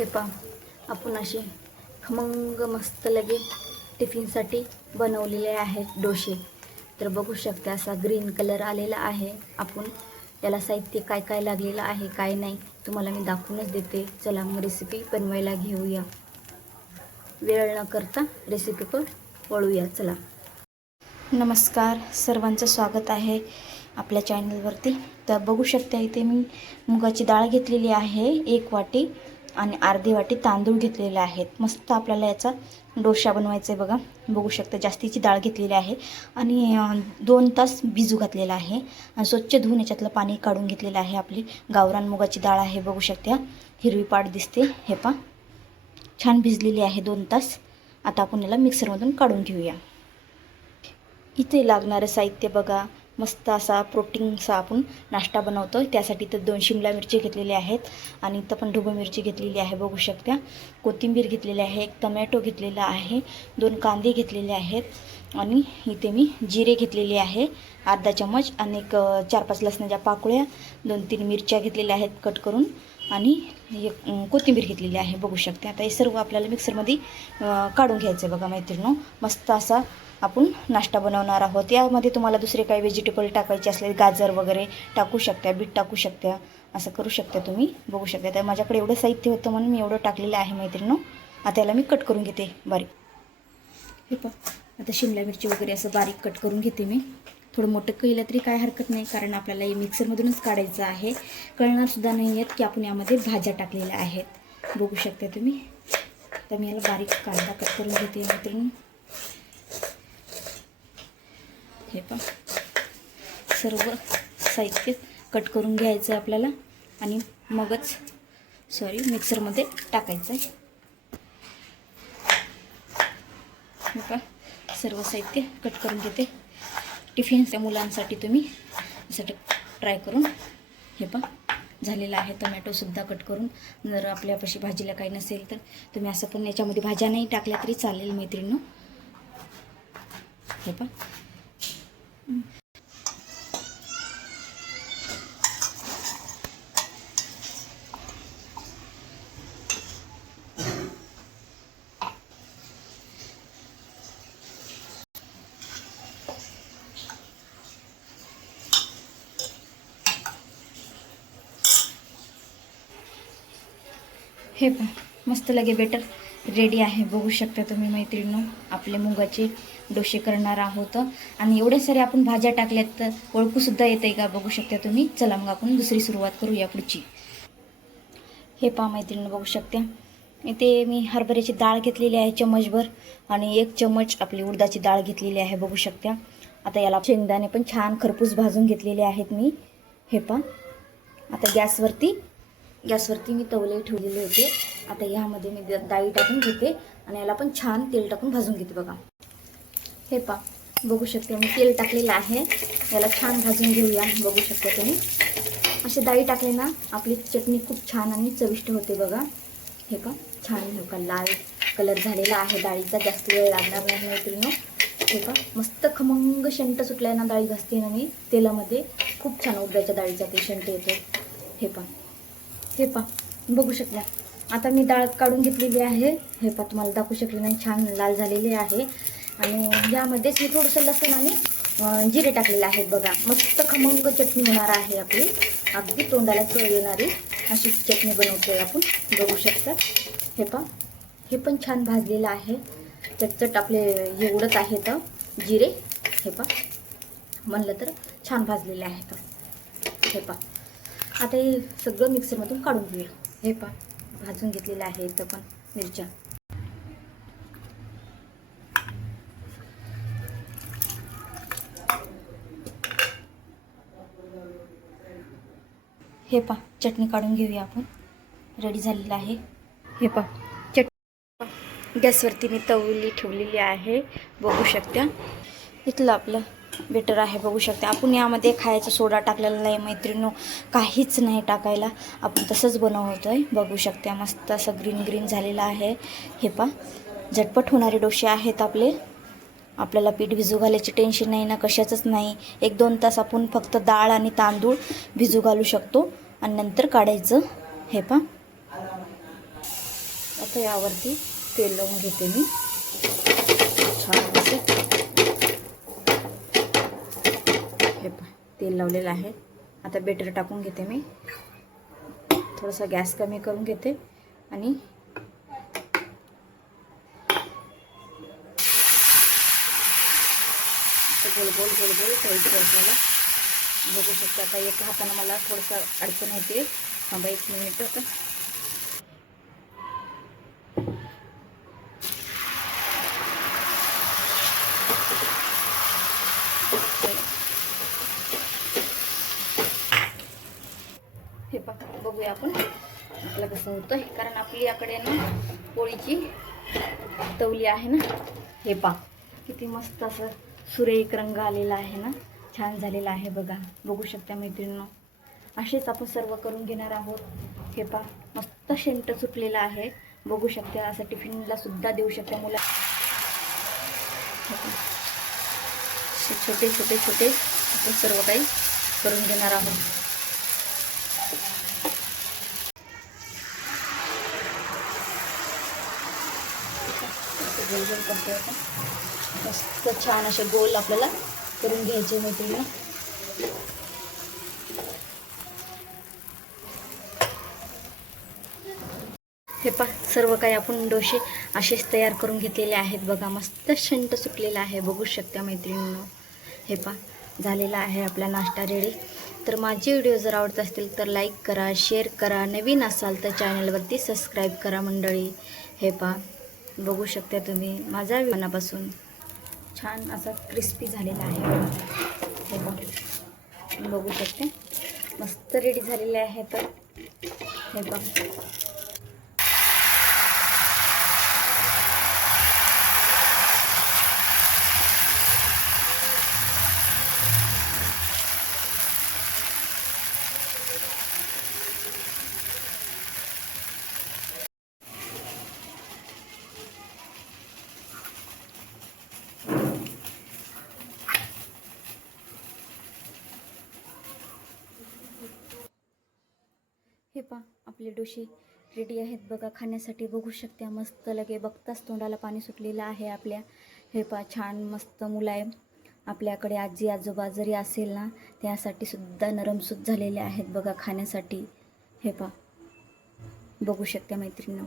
हे पहा, आपण असे खमंग मस्त लगे टिफिनसाठी बनवलेले आहेत डोसे. तर बघू शकता असा ग्रीन कलर आलेला आहे. आपण याला साहित्य काय काय लागलेलं आहे काय नाही तुम्हाला मी दाखवूनच देते. चला मग रेसिपी बनवायला घेऊया. वेळ न करता रेसिपीवर वळूया. चला. नमस्कार, सर्वांचं स्वागत आहे आपल्या चॅनलवरती. तर बघू शकता इथे मी मुगाची डाळ घेतलेली आहे 1 वाटी आणि अर्धी वाटी तांदूळ घेतलेले आहेत. मस्त आपल्याला याचा डोसा बनवायचा आहे बघा. बघू शकता जास्तीची डाळ घेतलेली आहे आणि 2 तास भिजू घातलेला आहे आणि स्वच्छ धुवून याच्यातलं पाणी काढून घेतलेलं आहे. आपली गावरान मुगाची डाळ आहे. बघू शकता हिरवी पाट दिसते. हे पहा, छान भिजलेली आहे 2 तास. आता आपण याला मिक्सरमधून काढून घेऊया. इथे लागणारं साहित्य बघा, मस्त असा प्रोटीनचा आपण नाश्ता बनवतो. त्यासाठी तर 2 शिमला मिरची घेतलेली आहेत आणि इथं पण ढोबळी मिरची घेतलेली आहे. बघू शकता कोथिंबीर घेतलेली आहे, 1 टमॅटो घेतलेला आहे, 2 कांदे घेतलेले आहेत आणि इथे मी जिरे घेतलेले आहे अर्धा चमच आणि 4-5 लसणाच्या पाकळ्या, 2-3 मिरच्या घेतलेल्या आहेत कट करून आणि कोथिंबीर घेतलेली आहे. बघू शकता आता हे सर्व आपल्याला मिक्सरमध्ये काढून घ्यायचं आहे बघा मैत्रिणींनो. मस्त असा आपण नाश्ता बनवणार आहोत. यामध्ये तुम्हाला दुसरे काही व्हेजिटेबल टाकायचे असले गाजर वगैरे टाकू शकता, बीट टाकू शकता, असं करू शकता तुम्ही. बघू शकता तर माझ्याकडे एवढं साहित्य होतं म्हणून मी एवढं टाकलेलं आहे मैत्रिणींनो. आता याला मी कट करून घेते बारीक. हे पहा, आता शिमला मिरची वगैरे असं बारीक कट करून घेते मी. थोडं मोठं केलं तरी काय हरकत नाही, कारण आपल्याला हे मिक्सरमधूनच काढायचं आहे. कळणारसुद्धा नाही आहेत की आपण यामध्ये भाज्या टाकलेल्या आहेत. बघू शकता तुम्ही. तर मी याला बारीक कांदा कट करून घेते मैत्रिणी. हे पहा, सर्व साहित्य कट करून घ्यायचं आहे आपल्याला आणि मगच मिक्सरमध्ये टाकायचं आहे. हे पहा, सर्व साहित्य कट करून घेते. टिफिनच्या मुलांसाठी तुम्ही असं ट्राय करून. हे पहा झालेलं आहे. टमॅटोसुद्धा कट करून. जर आपल्यापाशी भाजीला काही नसेल तर तुम्ही असं पण याच्यामध्ये भाज्या नाही टाकल्या तरी चालेल मैत्रिणींनो. हे पहा, हे पहा मस्त लगे बेटर रेडी आहे. बघू शकता तुम्ही मैत्रिणींनो, आपले मुगाचे डोसे करणार आहोत आणि एवढे सारे आपण भाज्या टाकल्यात तर ओळखूसुद्धा येत आहे का बघू शकता तुम्ही. चला मग आपण दुसरी सुरुवात करूया पुढची. हे पहा मैत्रिणींनो, बघू शकता इथे मी हरभऱ्याची डाळ घेतलेली आहे चमचभर आणि 1 चमच आपली उडदाची डाळ घेतलेली आहे. बघू शकता. आता याला शेंगदाणे पण छान खरपूस भाजून घेतलेले आहेत मी. हे पहा, आता गॅसवरती मी तवले ठेवलेले होते. आता ह्यामध्ये मी डाळी टाकून घेते आणि याला पण छान तेल टाकून भाजून घेते बघा. हे पहा, बघू शकते मी तेल टाकलेलं आहे. याला छान भाजून घेऊया. बघू शकता तुम्ही. असे डाळी टाकले ना आपली चटणी खूप छान आणि चविष्ट होते बघा. हे पहा, छान हो का लाल कलर झालेला आहे डाळीचा. जास्त वेळ लागणार नाही मैत्रिणींनो. हे पहा, मस्त खमंग शेंट सुटलाय ना डाळी भाजते ना मी तेलामध्ये. खूप छान उडदाच्या डाळीचा ते शेंट येतो. हे पहा, हे पहा, बघू शकता. आता मी डाळ काढून घेतलेली आहे. हे पहा, तुम्हाला दाखवू शकले नाही, छान लाल झालेले आहे आणि यामध्येच मी थोडंसं लसूण आणि जिरे टाकलेले आहेत बघा. मस्त खमंग चटणी होणार आहे आपली. अगदी तोंडाला चव येणारी अशी चटणी बनवतोय आपण. बघू शकता. हे पहा, हे पण छान भाजलेलं आहे. चटचट आपले हे उडत आहेत जिरे. हे पहा, म्हणलं तर छान भाजलेले आहेत. हे पहा, आता हे सगळं मिक्सरमधून काढून घेऊया. हे पहा, भाजून घेतलेलं आहे इथं पण मिरच्या. हे पहा, चटणी काढून घेऊया आपण. रेडी झालेलं आहे. हे पहा, चटणी गॅसवरती मी तवली ठेवलेली आहे. बघू शकता. इथलं आपलं बेटर आहे. बघू शकता. आपण यामध्ये खायचा सोडा टाकलेला नाही मैत्रिणींनो, काहीच नाही टाकायला. आपण तसंच बनवतोय. बघू शकता मस्त असं ग्रीन ग्रीन झालेलं आहे. हे पहा, झटपट होणारे डोसे आहेत आपले. आपल्याला पीठ भिजू घालायची टेन्शन नाही ना, कशाचंच नाही. 1-2 तास आपण फक्त डाळ आणि तांदूळ भिजू घालू शकतो आणि नंतर काढायचं. हे पहा, आता यावरती तेल लावून घेते मी छान असे. हे तेल लावलेलं आहे. आता बेटर टाकून घेते मी. थोडासा गॅस कमी करून घेते आणि गोल गोल गोल गोल करायचं आपल्याला. बघू शकता आता एका हाताने मला थोडंसं अडचण होते. थांबा 1 मिनिट. आता हे पहा बघूया आपण आपलं कसं होतं. कारण आपल्याकडे ना पोळीची तवली आहे ना. हे पहा किती मस्त असं सुरेख रंग आलेला आहे ना. छान झालेला आहे बघा. बघू शकता मैत्रिणींनो. असेच आपण सर्व करून घेणार आहोत. हे पहा मस्त शेंट सुटलेला आहे. बघू शकता. असं टिफिनला सुद्धा देऊ शकता मुला. छोटे छोटे छोटे आपण सर्व काही करून घेणार आहोत. गोल गोल करतो आपण. मस्त छान असे गोल आपल्याला करून घ्यायचे मैत्रिणी. हे पहा सर्व काही आपण डोसे असेच तयार करून घेतलेले आहेत बघा. मस्त शेंट सुटलेला आहे. बघू शकता मैत्रिणींनो. हे पहा झालेला आहे आपला नाश्ता रेडी. तर माझे व्हिडिओ जर आवडत असतील तर लाईक करा, शेअर करा. नवीन असाल तर चॅनलवरती सबस्क्राईब करा मंडळी. हे पहा बघू शकता तुम्ही. माझा मनापासून छान असा क्रिस्पी झालेला आहे. हे पहा बघू शकते. मस्त रेडी झालेले आहे. तर हे पहा हे पहा आपले डोसे रेडी आहेत बघा खाण्यासाठी. बघू शकता मस्त लगे बघताच तोंडाला पाणी सुटलेलं आहे आपल्या. हे पहा छान मस्त मुलायम. आपल्याकडे आजी आजोबा जरी असेल ना त्यासाठी सुद्धा नरमसूत झालेले आहेत बघा खाण्यासाठी. हे पहा बघू शकता मैत्रिणी.